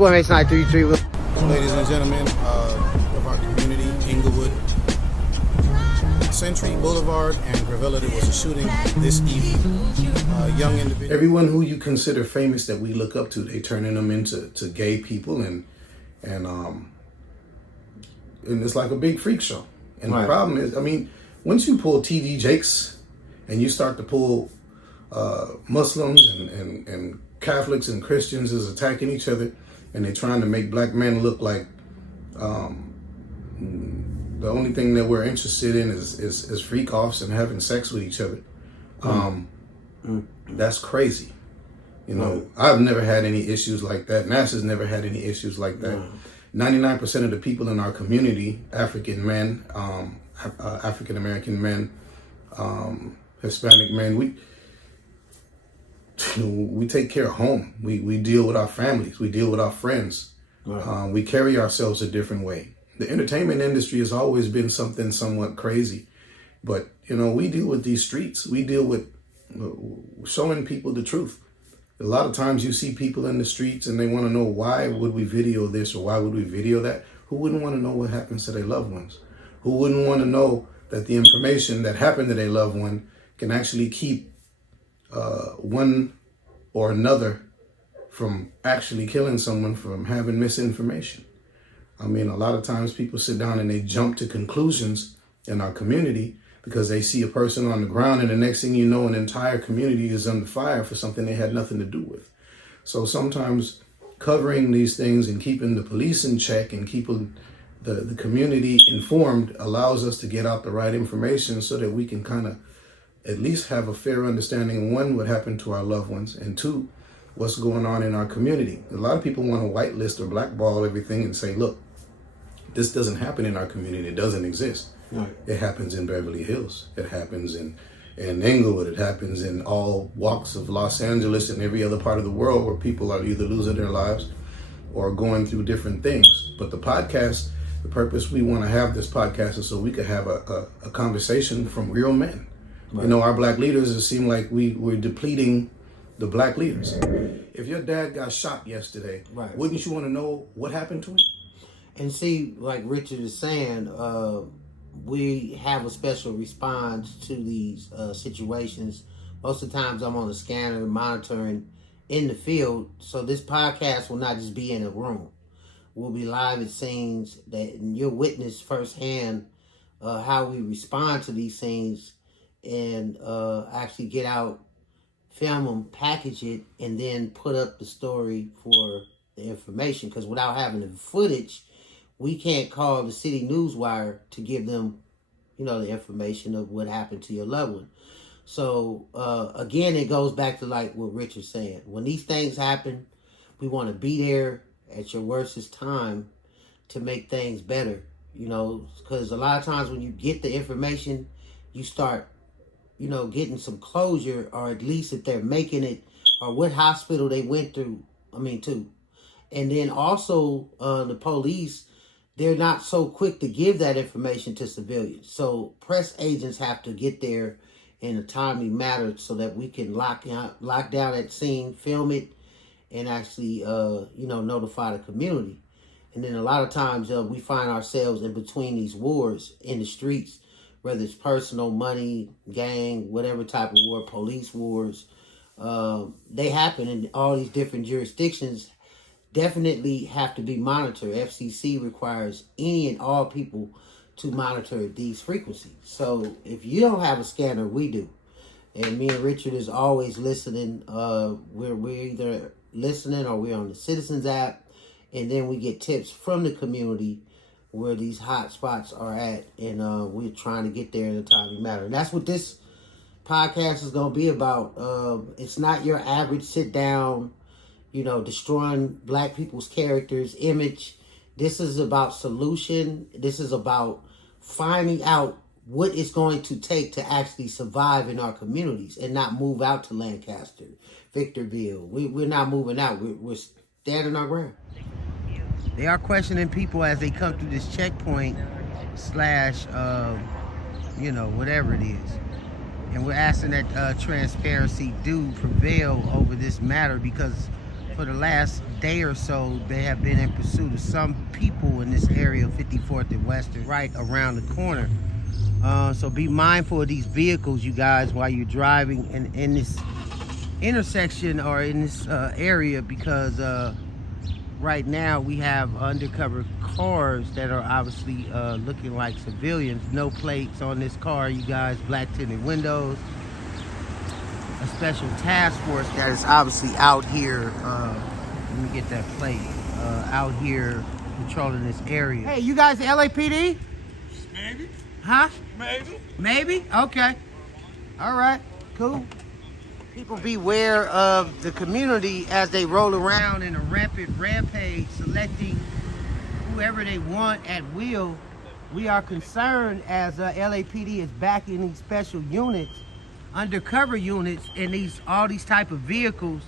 boy Mason 933. Ladies and gentlemen of our community, Inglewood, Century Boulevard and Gravilla, there was a shooting this evening. Young individual. Everyone who you consider famous that we look up to, they turning them into gay people, and it's like a big freak show. And the problem is, I mean, once you pull TV Jakes and you start to pull Muslims and Catholics and Christians is attacking each other, and they're trying to make black men look like the only thing that we're interested in is freak offs and having sex with each other. That's crazy. You know, I've never had any issues like that. NASA's never had any issues like that. 99% of the people in our community, African men, African American men, Hispanic men, we take care of home. We deal with our families. We deal with our friends. We carry ourselves a different way. The entertainment industry has always been something somewhat crazy, but you know, we deal with these streets. We deal with showing people the truth. A lot of times you see people in the streets and they want to know, why would we video this or why would we video that? Who wouldn't want to know what happens to their loved ones? Who wouldn't want to know that the information that happened to their loved one can actually keep one or another from actually killing someone, from having misinformation? I mean, a lot of times people sit down and they jump to conclusions in our community because they see a person on the ground, and the next thing you know, an entire community is under fire for something they had nothing to do with. So sometimes covering these things and keeping the police in check and keeping the community informed allows us to get out the right information so that we can kind of at least have a fair understanding of, one, what happened to our loved ones, and two, what's going on in our community. A lot of people want to whitelist or blackball everything and say, look, this doesn't happen in our community. It doesn't exist. Right. It happens in Beverly Hills. It happens in Inglewood. It happens in all walks of Los Angeles and every other part of the world where people are either losing their lives or going through different things. But the podcast, the purpose we want to have this podcast is so we could have a conversation from real men. Right. You know, our black leaders, it seemed like we're depleting the black leaders. If your dad got shot yesterday, wouldn't you want to know what happened to him? And see, like Richard is saying, we have a special response to these situations. Most of the times I'm on the scanner monitoring in the field. So this podcast will not just be in a room. We'll be live at scenes that you'll witness firsthand how we respond to these things, and actually get out, film them, package it, and then put up the story for the information. Because without having the footage, we can't call the city newswire to give them, you know, the information of what happened to your loved one. So, again, it goes back to like what Richard's saying. When these things happen, we want to be there at your worstest time to make things better, you know, because a lot of times when you get the information, you start, you know, getting some closure, or at least if they're making it, or what hospital they went through, to. And then also the police, they're not so quick to give that information to civilians. So press agents have to get there in a timely manner so that we can lock down that scene, film it, and actually, notify the community. And then a lot of times we find ourselves in between these wars in the streets, whether it's personal, money, gang, whatever type of war, police wars. They happen in all these different jurisdictions. Definitely have to be monitored. FCC requires any and all people to monitor these frequencies. So if you don't have a scanner, we do. And me and Richard is always listening. We're either listening or we're on the Citizens app. And then we get tips from the community where these hot spots are at. And we're trying to get there in a timely manner. And that's what this podcast is going to be about. It's not your average sit down, destroying black people's characters, image. This is about solution. This is about finding out what it's going to take to actually survive in our communities and not move out to Lancaster, Victorville. We're not moving out. We're standing our ground. They are questioning people as they come through this checkpoint / whatever it is. And we're asking that transparency do prevail over this matter, because for the last day or so, they have been in pursuit of some people in this area of 54th and Western, right around the corner. So be mindful of these vehicles, you guys, while you're driving in this intersection or in this area, because right now we have undercover cars that are obviously looking like civilians. No plates on this car, you guys, black tinted windows. A special task force that is obviously out here, let me get that plate, out here patrolling this area. Hey, you guys the LAPD? Maybe. Huh? Maybe. Maybe? Okay. All right, cool. People beware of the community as they roll around in a rapid rampage, selecting whoever they want at will. We are concerned as LAPD is backing these special units, undercover units, in all these type of vehicles,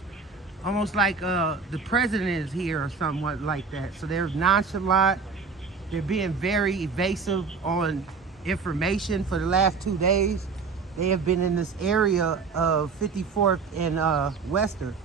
almost like the president is here or somewhat like that. So they're nonchalant. They're being very evasive on information for the last 2 days. They have been in this area of 54th and Western.